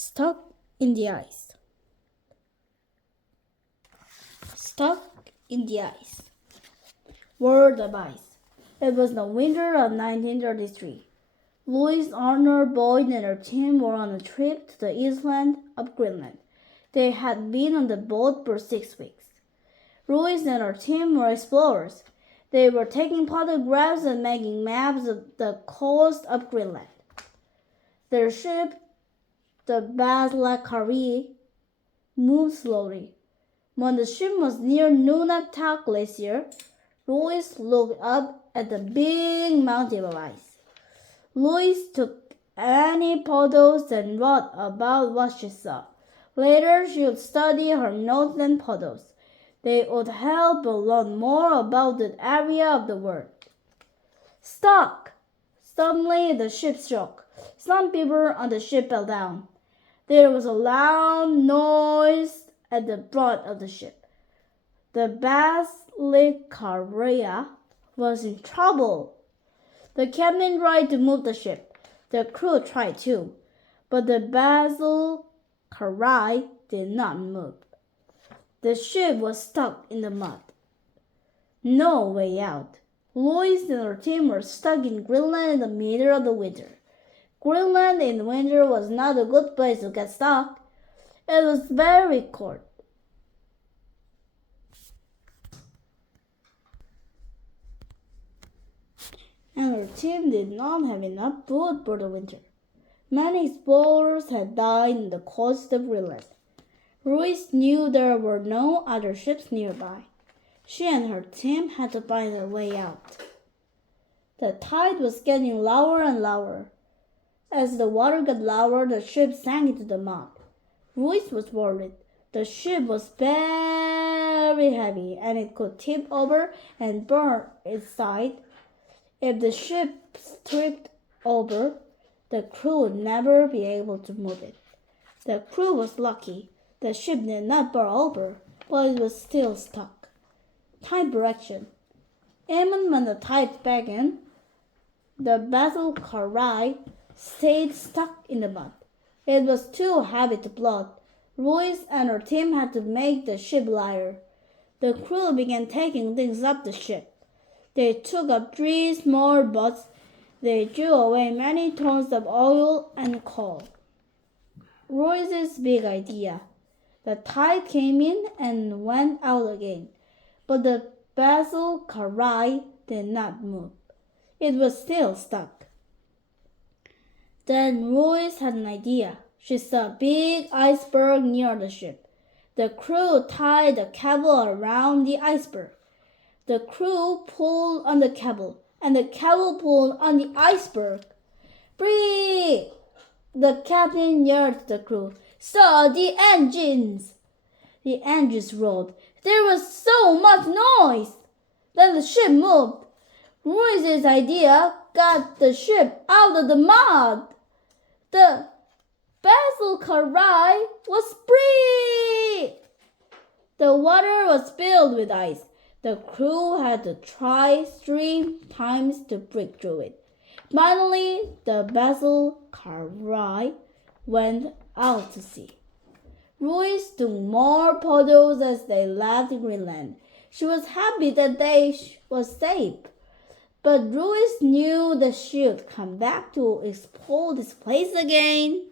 Stuck in the ice. Stuck in the ice. World of ice. It was the winter of 1933. Louise, Arnold, Boyd, and her team were on a trip to the island of Greenland. They had been on the boat for 6 weeks. Louise and her team were explorers. They were taking photographs and making maps of the coast of Greenland. Their ship, the Gallagher, moved slowly. When the ship was near Nunatak Glacier, Louise looked up at the big mountain of ice. Louise took many photos and wrote about what she saw. Later, she would study her notes and photos. They would help her learn more about that area of the world. Stuck! Suddenly, the ship shook. Some people on the ship fell down. There was a loud noise at the front of the ship. The Saelig Gallagher was in trouble. The captain tried to move the ship. The crew tried too, but the Saelig Gallagher did not move. The ship was stuck in the mud. No way out. Louise and her team were stuck in Greenland in the middle of the winter. Greenland in winter was not a good place to get stuck. It was very cold. And her team did not have enough food for the winter. Many explorers had died on the coast of Greenland. Louise knew there were no other ships nearby. She and her team had to find a way out. The tide was getting lower and lower. As the water got lower, the ship sank into the mud. Louise was worried. The ship was very heavy and it could tip over and burn its side. If the ship tipped over, the crew would never be able to move it. The crew was lucky. The ship did not burn over, but it was still stuck. Time for action. Even when the tide began, the Saelig Gallagher stayed stuck in the mud. It was too heavy to float. Louise and her team had to make the ship lighter. The crew began taking things up the ship. They took up 3 small boats. They drew away many tons of oil and coal. Louise's big idea. The tide came in and went out again, but the Saelig Gallagher did not move. It was still stuck. Then Louise had an idea. She saw a big iceberg near the ship. The crew tied the cable around the iceberg. The crew pulled on the cable, and the cable pulled on the iceberg. Free! The captain yelled to the crew. Start the engines! The engines roared. There was so much noise. Then the ship moved. Louise's idea got the ship out of the mud. The Saelig Gallagher was free! The water was filled with ice. The crew had to try 3 times to break through it. Finally, the Saelig Gallagher went out to sea. Louise took more photos as they left Greenland. She was happy that they was safe. But Louise knew that she would come back to explore this place again.